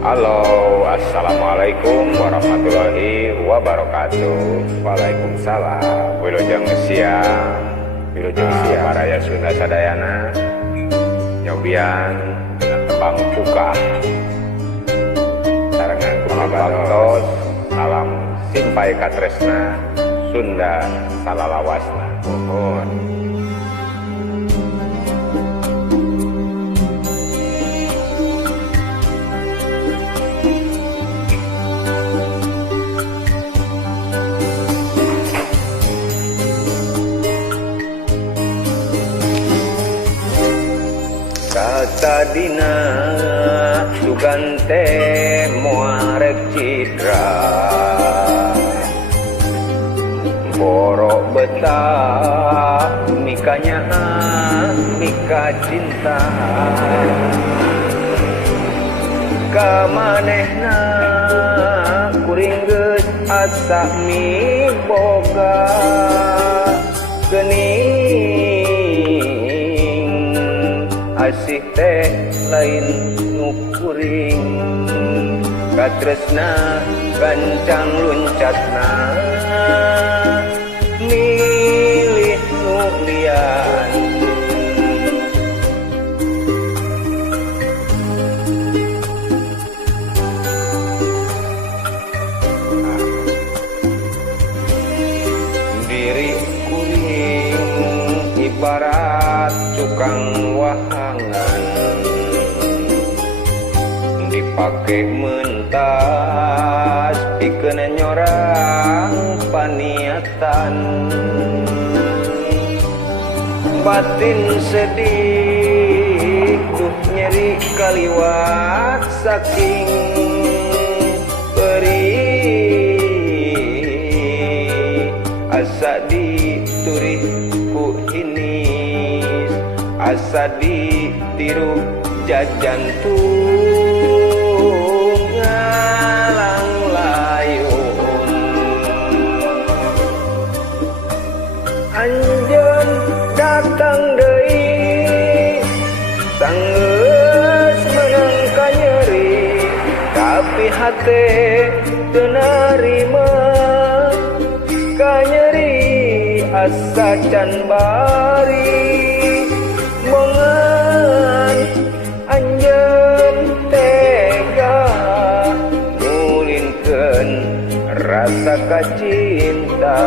Halo, assalamualaikum warahmatullahi wabarakatuh. Waalaikumsalam. Wilujeng siang, para ya Sunda sadayana, nyobian tembang puka, sarangan kumabatos, salam simpai katresna, Sunda salalawasna. Mohon. Tadina sugante muarek cidra borok betah mikanya mika cinta kamanehna kuring geus asa miboga geuning asih teh lain nukuring katresna gancang luncatna milih nu lian diri kuring ibarat tukang wahangan dipake mentas pikeun nyorang paniatan batin sedih duh nyeri kaliwat saking perih asa diturih ku hinis asa ditiru jajantung ngalang layun anjeun datang deui sanggeus meunang ka nyeri tapi hate teu narima ka nyeri asa can bari mongan anjeun tega ngulinkeun rasa kacinta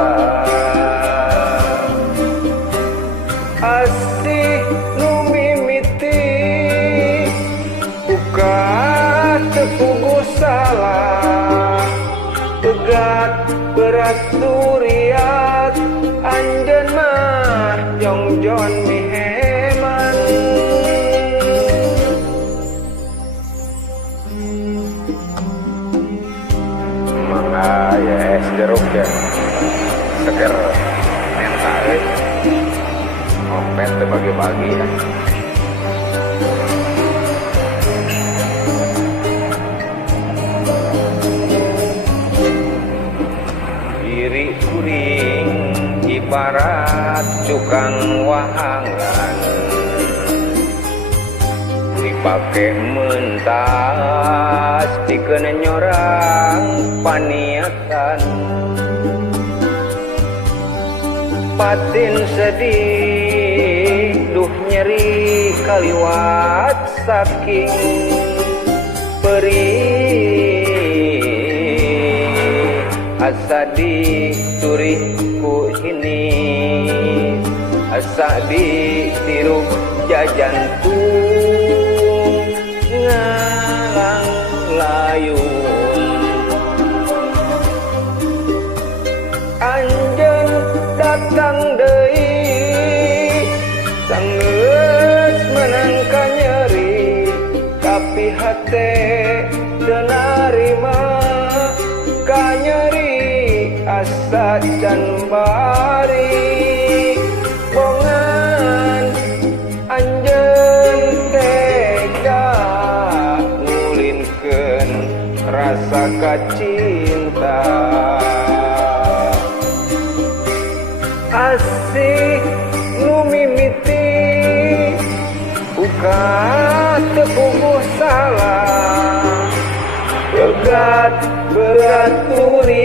asih nu mimiti buka teu puguh salah pegat berat turiat anjeun mah jongjon miheman mangga ya es jeruk ya seger mentah ngopet teu bagi-bagi ya diri kuring ibarat tukang wahangan dipake mentas pikeun nyorang paniatan batin sedih duh nyeri kaliwat saking perih asa diturih ku hinis asa ditiru jajantung ngalang layun anjeun datang deui sanggeus meunang ka nyeri tapi hate teu narima ka nyeri asa can bari bongan anjeun tega ngulinkeun rasa kacinta asih nu mimiti buka teu puguh salah berat berat turi